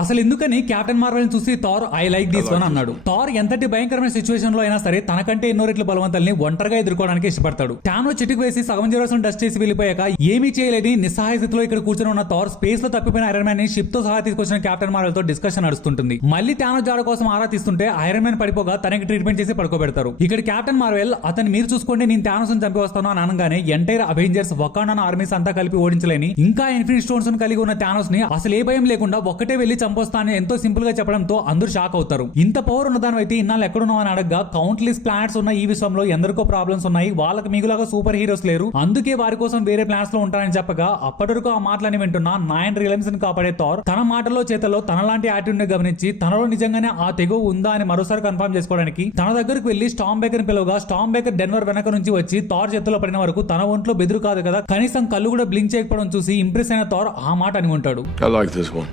అసలు ఎందుకని captain Marvel చూసి Thar I like this one అన్నాడు. థార్ ఎంతటి భయంకరమైన సిచువేషన్ లో అయినా సరే తనకంటే ఎన్నో రెట్ల బలవంతుల్ని ఒంటరిగా ఎదుర్కోవడానికి ఇష్టపడతాడు. టామ్ లో చిటికి వేసి సగం జీరోసం డస్ట్ చేసి వెళ్ళిపోయాక ఏమీ చేయలేని నిస్సహాయ స్థితిలో ఇక్కడ కూర్చొని ఉన్న థార్ స్పేస్ లో తప్పిపోయిన ఐరన్ మ్యాన్ ని షిప్ తో సహా తీసుకొచ్చిన కెప్టెన్ మార్వెల్ తో డిస్కషన్ నడుస్తుంటుంది. మళ్ళీ టానో జాడ కోసం ఆరా తీస్తుంటే ఐరన్ మ్యాన్ పడిపోగా తనకి ట్రీట్మెంట్ చేసి పడుకోబెడతారు. ఇక్కడ కెప్టెన్ మార్వెల్ అతను మీరు చూసుకోండి నేను టానోస్ ని చంపి వస్తాను అని అనగానే ఎంటైర్ అవెంజర్స్ వకాండా ఆర్మీస్ అంతా కలిపి ఓడించలేని ఇంకా ఇన్ఫినిటీ స్టోన్స్ కలిగి ఉన్న టానోస్ ని అసలు ఏ భయం లేకుండా ఒక్కటే వెళ్లి చంపొస్తానని ఎంతో సింపుల్ గా చెప్పడంతో అందరూ షాక్ అవుతారు. ఇంత పవర్ ఉన్న దాని అయితే ఇన్నాళ్ళు ఎక్కడున్నావు అని అడగగా కౌంట్లెస్ ప్లానెట్స్ ఉన్న ఈ విశ్వంలో ఎందరికో ప్రాబ్లమ్స్ ఉన్నాయి, వాళ్ళకి మీకులాగా సూపర్ హీరోస్ లేరు, అందుకే వారి కోసం వేరే ప్లాన్స్ లో ఉంటారని చెప్పగా అప్పటి వరకు ఆ మాటలని వింటున్న 9 రిలయన్స్ ని కాపాడే థార్ తన మాటల్లో చేతల్లో తనలాంటి యాటిట్యూడ్ ని గమనించి తనలో నిజంగానే ఆ తెగువ ఉందా అని మరోసారి కన్ఫర్మ్ చేసుకోవడానికి తన దగ్గరకు వెళ్లి స్టామ్ బేకర్ ని పిలవగా స్టామ్ బేకర్ డెన్వర్ వెనక నుంచి వచ్చి థార్ చేతిలో పడిన వరకు తన ఒంట్లో బెదురు కాదు కదా, కనీసం కళ్ళు కూడా బ్లింక్ చేయకపోవడం చూసి ఇంప్రెస్ అయిన థార్ ఆ మాట అని ఉంటాడు. I like this one.